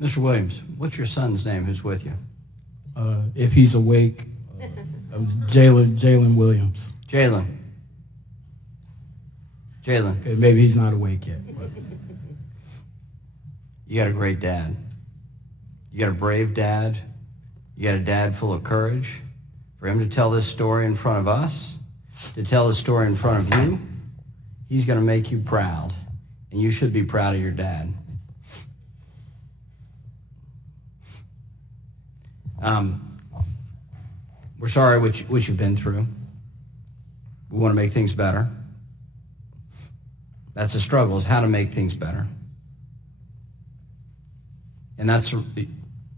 Mr. Williams, what's your son's name who's with you? If he's awake, Jalen Williams. Jalen. Okay, maybe he's not awake yet. But. You got a great dad. You got a brave dad. You got a dad full of courage. For him to tell this story in front of us, to tell this story in front of you, he's going to make you proud. And you should be proud of your dad. We're sorry what you've been through. We want to make things better. That's the struggle, is how to make things better. And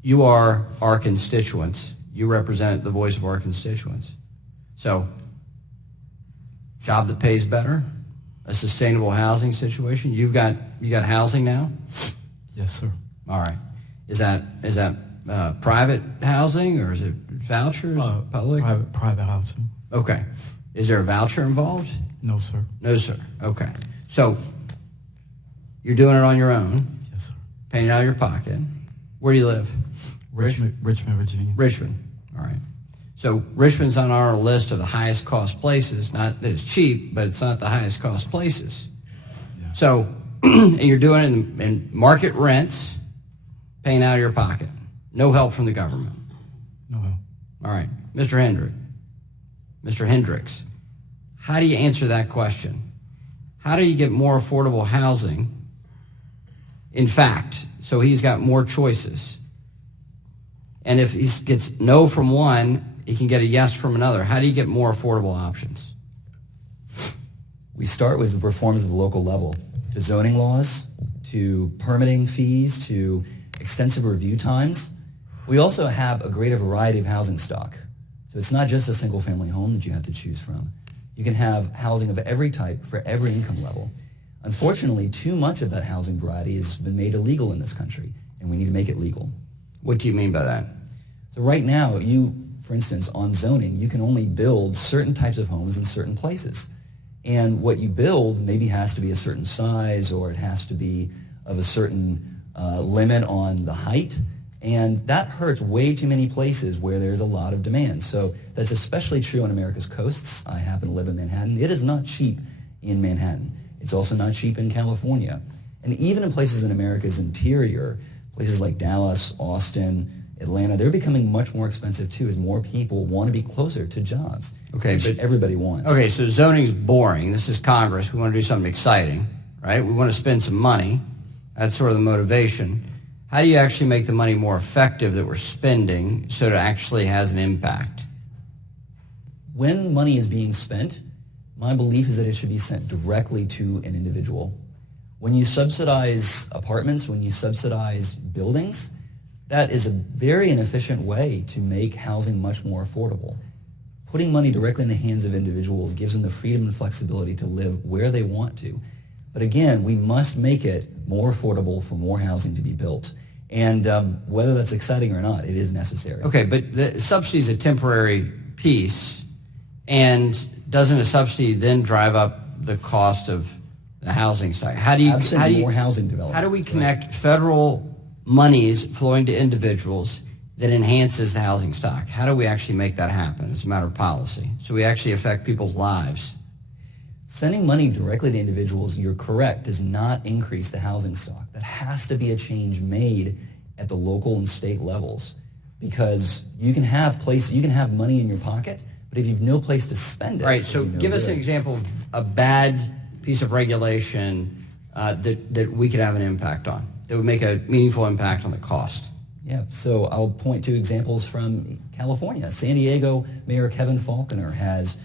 you are our constituents. You represent the voice of our constituents. So, job that pays better, a sustainable housing situation. You got housing now? Yes, sir. All right. Is that private housing, or is it vouchers? Public? Private housing. Okay. Is there a voucher involved? No, sir. No, sir. Okay. So you're doing it on your own. Yes, sir. Paying it out of your pocket. Where do you live? Richmond, Virginia. Richmond. All right. So Richmond's on our list of the highest cost places. Not that it's cheap, but it's not the highest cost places. Yeah. So, and you're doing it in market rents, paying out of your pocket. No help from the government. No help. All right. Mr. Hendricks, how do you answer that question? How do you get more affordable housing? In fact, so he's got more choices. And if he gets no from one, he can get a yes from another. How do you get more affordable options? We start with the reforms at the local level, to zoning laws, to permitting fees, to extensive review times. We also have a greater variety of housing stock. So it's not just a single-family home that you have to choose from. You can have housing of every type for every income level. Unfortunately, too much of that housing variety has been made illegal in this country, and we need to make it legal. What do you mean by that? So right now, for instance, on zoning, you can only build certain types of homes in certain places. And what you build maybe has to be a certain size, or it has to be of a certain limit on the height. And that hurts way too many places where there's a lot of demand. So that's especially true on America's coasts. I happen to live in Manhattan. It is not cheap in Manhattan. It's also not cheap in California. And even in places in America's interior, places like Dallas, Austin, Atlanta, they're becoming much more expensive too, as more people want to be closer to jobs, which everybody wants. Okay, so zoning's boring. This is Congress. We want to do something exciting, right? We want to spend some money. That's sort of the motivation. How do you actually make the money more effective that we're spending so it actually has an impact? When money is being spent, my belief is that it should be sent directly to an individual. When you subsidize apartments, when you subsidize buildings, that is a very inefficient way to make housing much more affordable. Putting money directly in the hands of individuals gives them the freedom and flexibility to live where they want to. But again, we must make it more affordable for more housing to be built. And whether that's exciting or not, it is necessary. Okay, but the subsidy is a temporary piece, and doesn't a subsidy then drive up the cost of the housing stock? More housing development. How do we connect federal monies flowing to individuals that enhances the housing stock? How do we actually make that happen? It's a matter of policy. So we actually affect people's lives. Sending money directly to individuals, you're correct, does not increase the housing stock. That has to be a change made at the local and state levels, because you can have money in your pocket, but if you've no place to spend it. Right, so give us an example of a bad piece of regulation that we could have an impact on, that would make a meaningful impact on the cost. Yeah, so I'll point to examples from California. San Diego Mayor Kevin Faulconer has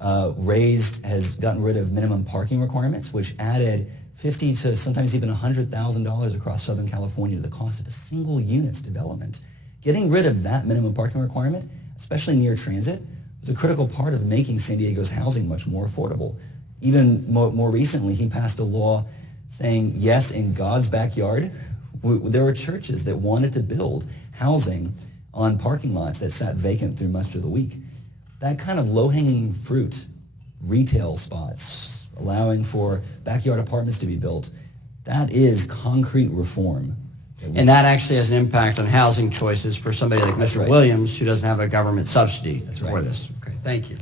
gotten rid of minimum parking requirements, which added $50,000 to sometimes even $100,000 across Southern California to the cost of a single unit's development. Getting rid of that minimum parking requirement, especially near transit, was a critical part of making San Diego's housing much more affordable. Even more recently, he passed a law saying, yes, in God's backyard, there were churches that wanted to build housing on parking lots that sat vacant through much of the week. That kind of low-hanging fruit, retail spots, allowing for backyard apartments to be built, that is concrete reform And that actually has an impact on housing choices for somebody like That's Mr. right. Williams, who doesn't have a government subsidy That's for right. this. Okay, thank you.